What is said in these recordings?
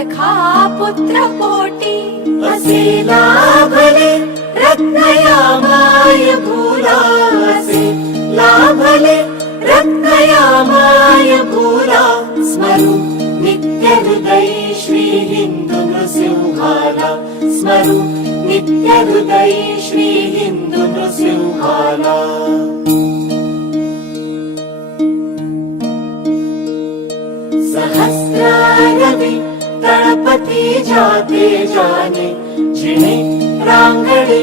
सखा पुत्र कोटी असे लाभे रत्नयामाय लाभले रत्नया माय भूला स्मरु नित्यहृदये श्री हिन्दु नृसिंहाला स्यंहारा स्मरु नित्यहृदये श्री हिन्दु नृसिंहाला सहस्रारवि गणपति जाते जाने जिने प्राङ्गणे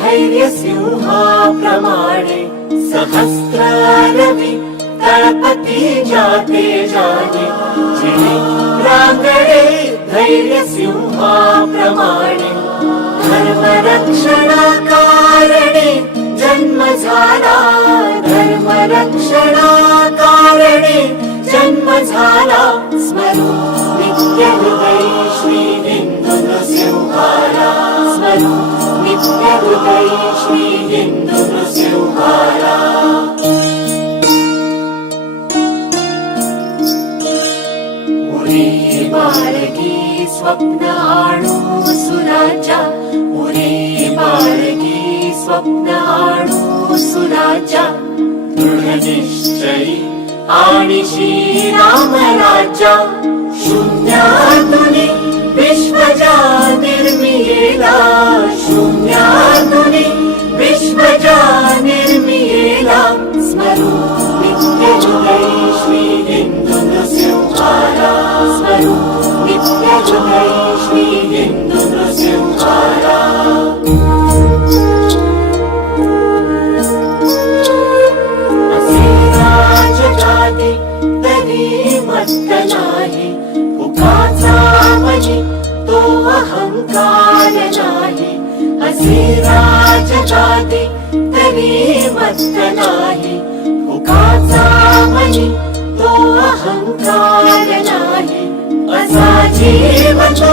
धैर्यसिंहा प्रमाणे सहस्रारवि गणपति जाते जाने जिने प्राङ्गणे धैर्यसिंहा प्रमाणे झाला धर्मरक्षणाकारणे जन्म झाला स्म नित्य हृदयी श्री हिंदू नृसिंहाला बाळगी स्वप्न आणू सुराजा बाळगी स्वप्न आणू सुराजा दृढ निश्चयी आणि श्रीराम राजा शून्यातुनि विश्वजानिर्मियेला शून्यातुनि विश्वजानिर्मियेला स्मरोत्यजुगै विश्वजानिर्मिला ज्ञाने जय श्रीचारा ते मस्त मनी तो अहंकार नाही असे जाते तरी मत्त नाही उगाचा मनी तो अहंकार नाही असा जीव जो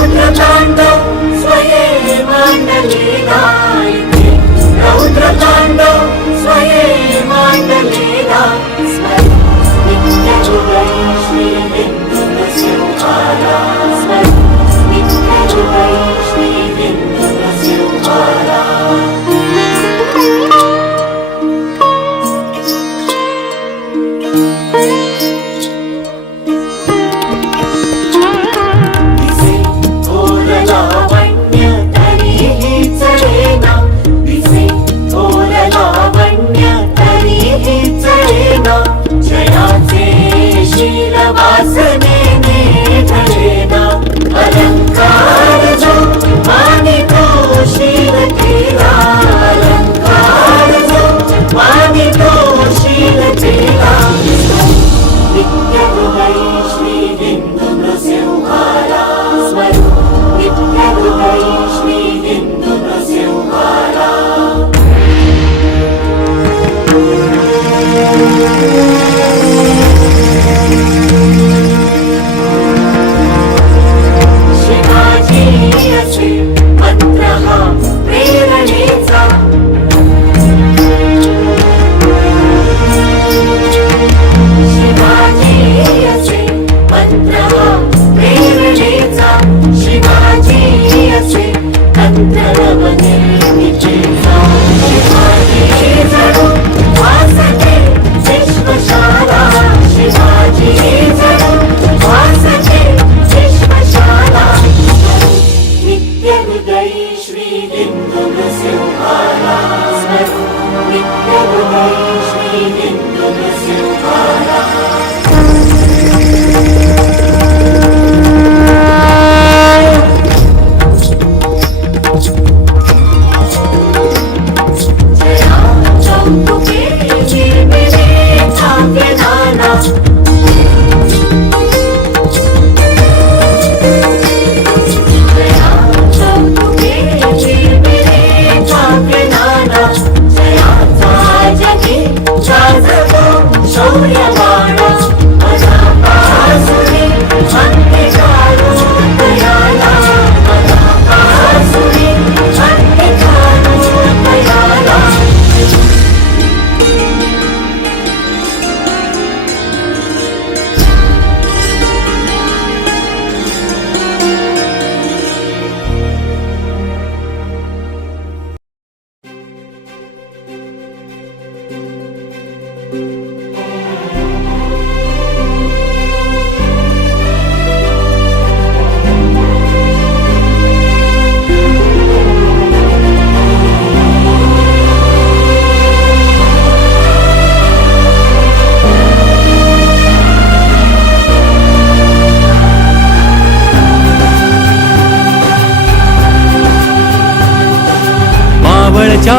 రౌద్రకాండ స్వయే మండలేదాయ రౌద్రకాండ స్వయే మండలేదా స్మరణి నిత్య శ్రీ విందు సింహారా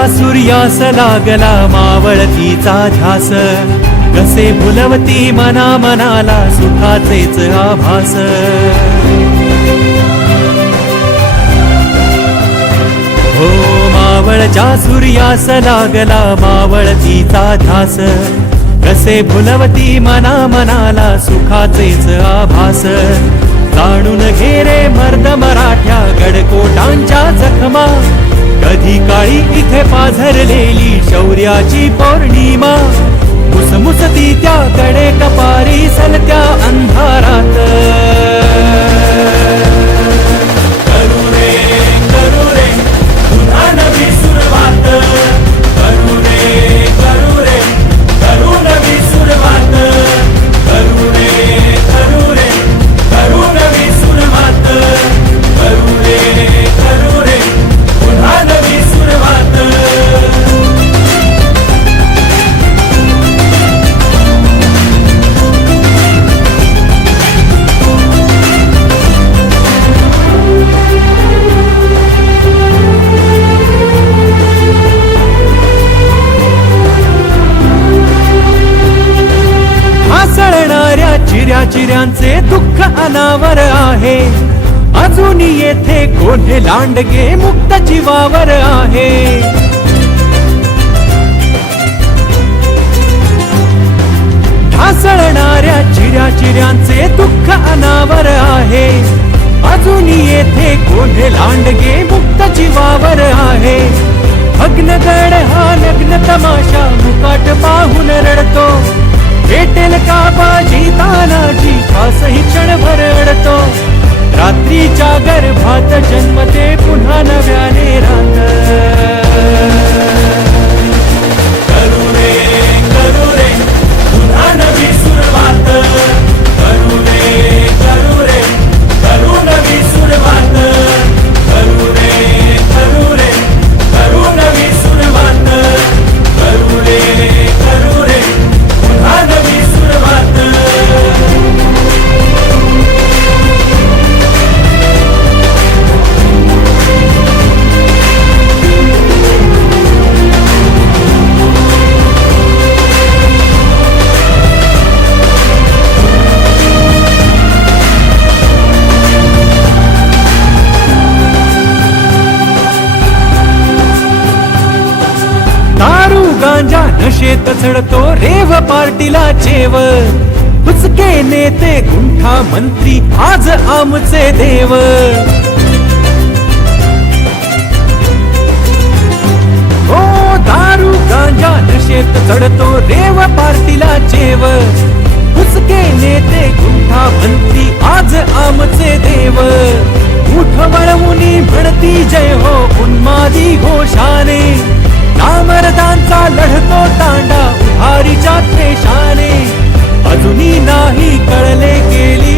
सूर्यास लागला मावळतीचा झास. कसे भुलवती मना मनाला सुखाचेच आभास. हो मावळच्या सूर्यास लागला मावळतीचा झास. कसे भुलवती मना मनाला सुखाचेच आभास. जाणून घेरे मर्द मराठ्या गडकोटांच्या जखमा. कधी काळी इथे पाझरलेली शौर्याची पौर्णिमा. मुसमुसती त्या कडे कपारी सलत्या अंधारात. अनावर आहे. अजून येथे कोणे लांडगे मुक्त जीवावर आहे? ढासळणाऱ्या चिऱ्या चिऱ्यांचे दुःख अनावर आहे. अजून येथे कोणे लांडगे मुक्त जीवावर आहे? भग्नगड हा नग्न तमाशा मुकाट पाहून रडतो. भेटेल का बाजी तानाजी? श्वासही क्षणभर अडतो रात्रीच्या गर्भात जन्मते पुन्हा नव्याने. नशेत चढतो रेव पार्टीला जेव. हुचके नेते गुंठा मंत्री आज आमचे देव. हो दारू गांजा नशेत चढतो रेव पार्टीला जेव. हुचके नेते गुंठा मंत्री आज आमचे देव. उठ वळवुनी म्हणती जय हो उन्मादी घोषाने. नामरदांचा लढतो तांडा भारीच्या शाने अजूनही नाही कळले गेली